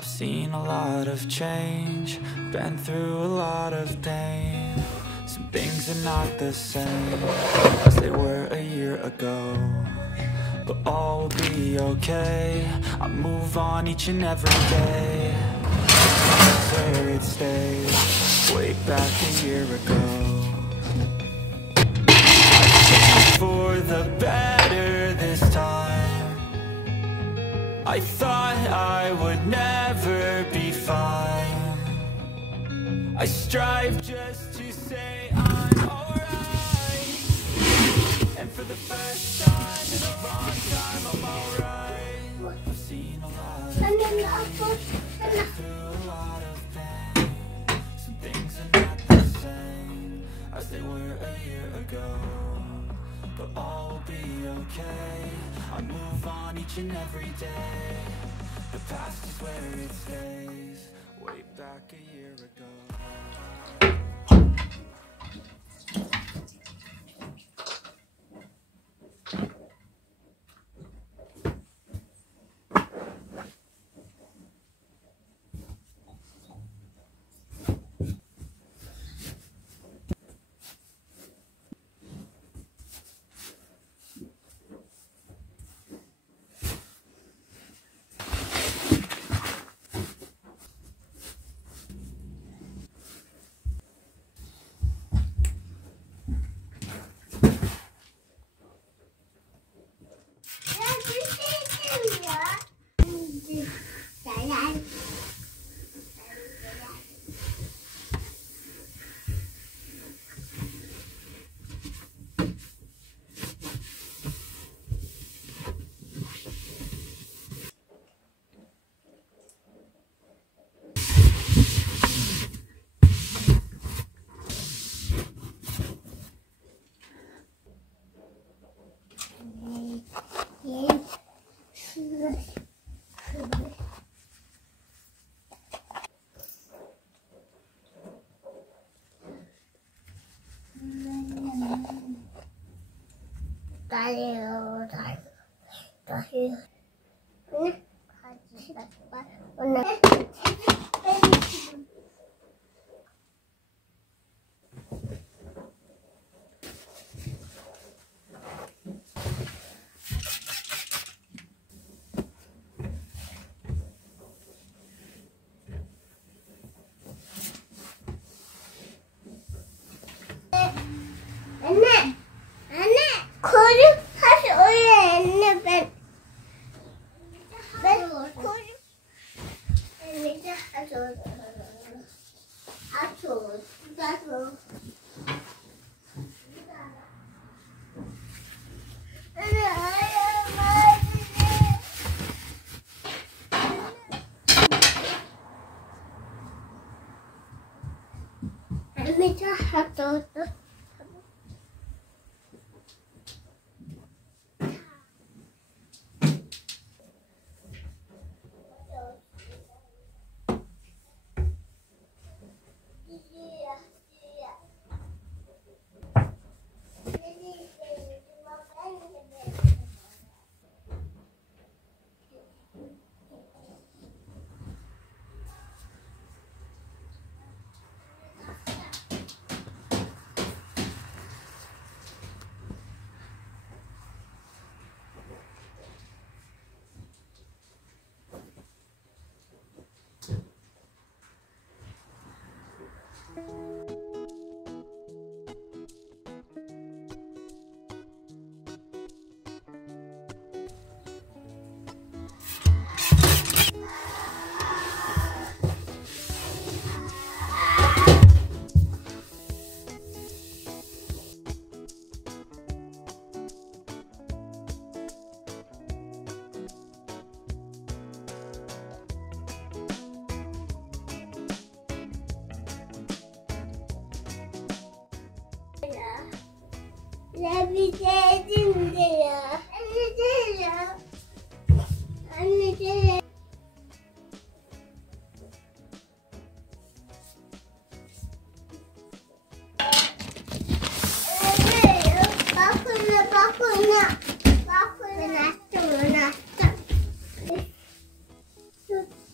I've seen a lot of change, been through a lot of pain. Some things are not the same as they were a year ago, but all will be okay. I move on each and every day. That's where it stays, way back a year ago. I changed for the better this time. I thought I would never be fine. I strive just to say I'm alright, and for the first time in a long time I'm alright. I've seen a lot of things, been through a lot of pain. Some things are not the same as they were a year ago, but all will be okay. I move on each and every day. The past is where it stays, way back a year ago.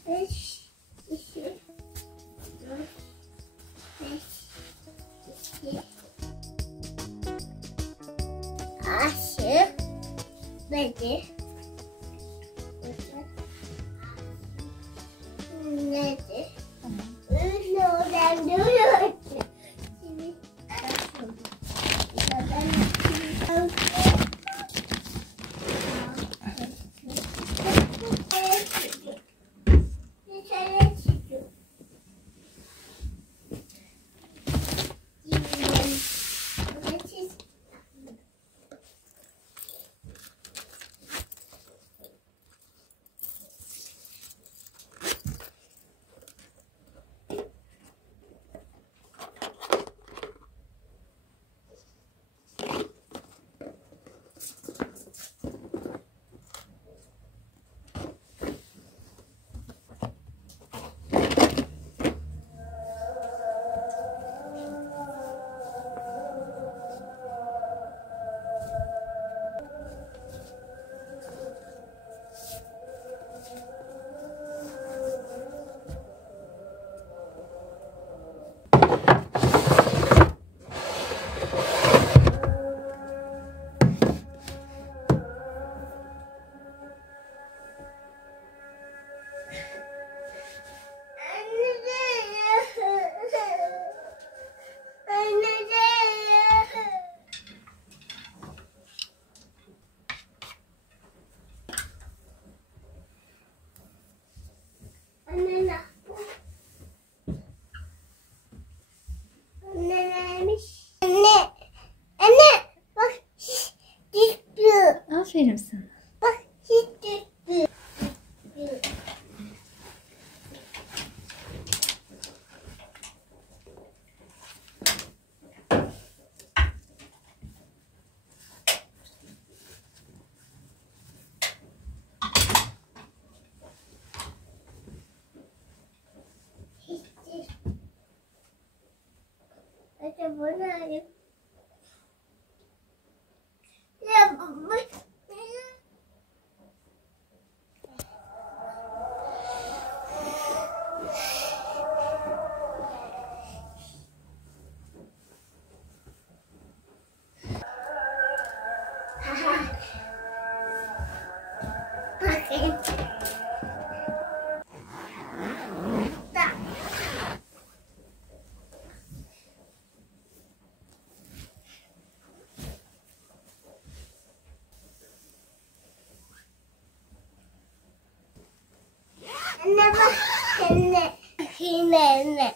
Fish. Ready? Ready? No, then do it. Aferin sana. Bak hiç düştü. Hadi bunu alayım. Ya bu. Bakın. Anne bak anne. Anne.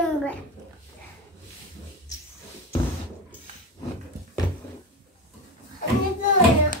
Timber. Ano ba yun?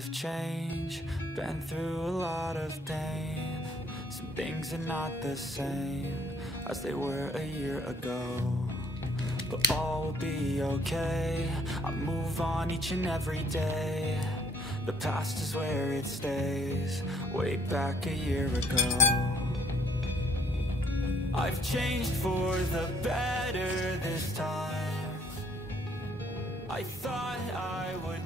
of change, been through a lot of pain. Some things are not the same as they were a year ago, but all will be okay. I move on each and every day. The past is where it stays, way back a year ago. I've changed for the better this time. I thought I would